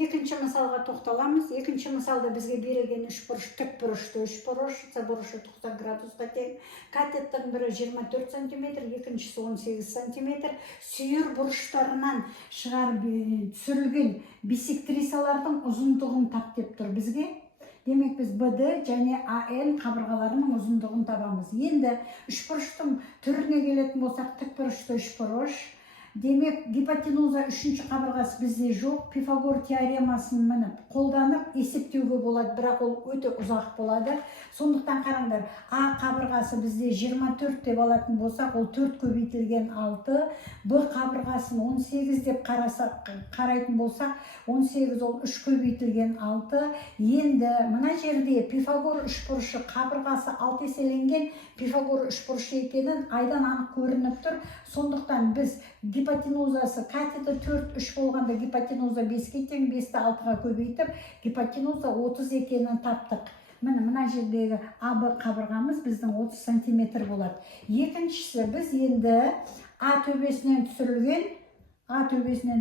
Екінші мысалға тоқталамыз. Екінші мысалда бізге берілген үшбұрыш тік бұрышты үшбұрыш, бұрышы 90 градусқа тең. Катеттің бірі 24 см, екіншісі 18 см. Сүйір бұрыштарынан түсірілген биссектрисалардың ұзындығын тап деп тұр бізге. Демек біз БД және АН қабырғаларының ұзындығын табамыз. Енді үшбұрыштың түріне келетін болсақ, тікбұрышты үшбұрыш. Демек, гипотенуза үшінші қабырғасы бізде жоқ. Пифагор теоремасын мініп, қолданып есептеуге болады, бірақ ол өте ұзақ болады. Сондықтан қараңдар, А қабырғасы бізде 24 деп алатын болсақ, ол 4 көбейтілген 6. Б қабырғасын 18 деп қарайтын болсақ, 18 ол 3 көбейтілген 6. Енді мына жерде Пифагор үшбұрышы қабырғасы 6 еселенген Пифагор үшбұрышы екенін айдан анық көрініп тұр. Сондықтан біз гипотенузасы катеті 4-3 болғанда гипотенуза 5-ке тең, 5-ті 6-ға көбейтіп, гипотенуза 30 екенін таптық. Мына жердегі АБ қабырғамыз біздің 30 см болады. Екіншісі, біз енді А төбесінен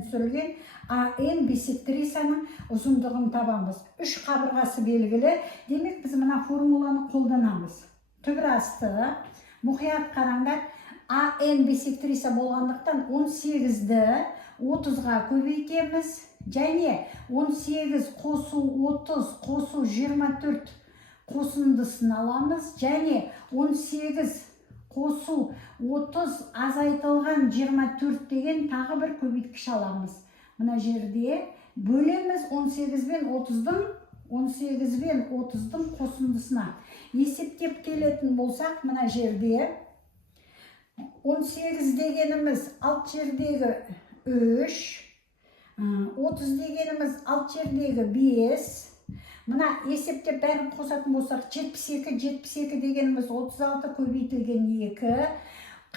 түсірілген АН биссектрисаның ұзындығын табамыз. 3 қабырғасы белгілі. Демек, біз мына формуланы қолданамыз. Түбірасты, мұқият қараңдар, АН биссектриса болғандықтан 18-ді 30-ға көбейтеміз. Және 18 қосу 30 қосу 24 қосындысын аламыз. Және 18 қосу 30 азайтылған 24 деген тағы бір көбейткіш аламыз. Мына жерде бөлеміз 18 бен 30-дың қосындысына. Есептеп келетін болсақ, мына жерде 18 дегеніміз алт жердегі 3, 30 дегеніміз алт жердегі 5. Мына есептеп бәрін қосатын болсақ, 72 дегеніміз 36 көбейтілген 2.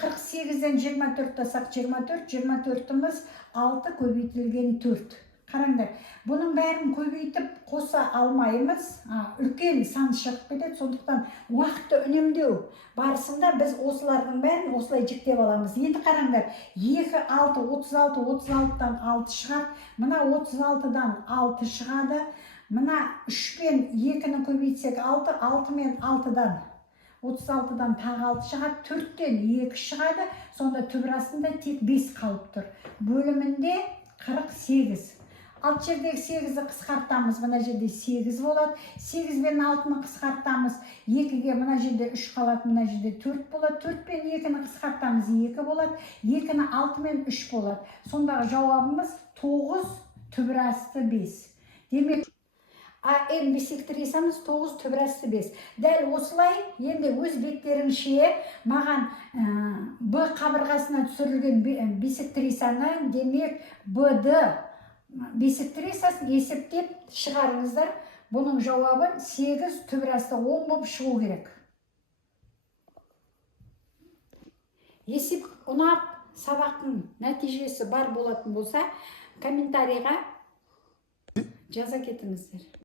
48-ден 24 тасақ 24, 24-іміз 6 көбейтілген 4. Қараңдар, бұның бәрін көбейтіп қоса алмаймыз, үлкен сан шығып кетеді. Сондықтан уақытты үнемдеу барысында біз осылардың бәрін осылай жіктеп аламыз. Енді қараңдар, 2, 6, 36, 36-дан 6 шығады. Мына 36-дан 6 шығады. Мына 3 пен 2-ні көбейтсек 6, 6 мен 6-дан 36-дан тағы 6 шығады, 4-тен 2 шығады. Сонда түбірасында тек 5 қалып тұр. Бөлімінде 48. Алт жердегі 8-ді қысқартамыз, мына жерде 8 болады. 8 бен 6-ны қысқартамыз, 2-ге мына жерде 3 қалады, мына жерде 4 болады. 4 пен 2-ні қысқартамыз, 2 болады. 2-ні 6 мен 3 болады. Сондағы жауабымыз 9, түбірасты 5. Демек, АН биссектрисамыз 9, түбірасты 5. Дәл осылай, енді өз беттеріңше маған Б қабырғасына түсірілген биссектрисаны, демек БД биссектрисасын есептеп шығарыңыздар. Бұның жауабы 8, түбірасты 10 болып шығу керек. Есеп ұнап, сабақтың нәтижесі бар болатын болса, комментарийға жаза кетіңіздер.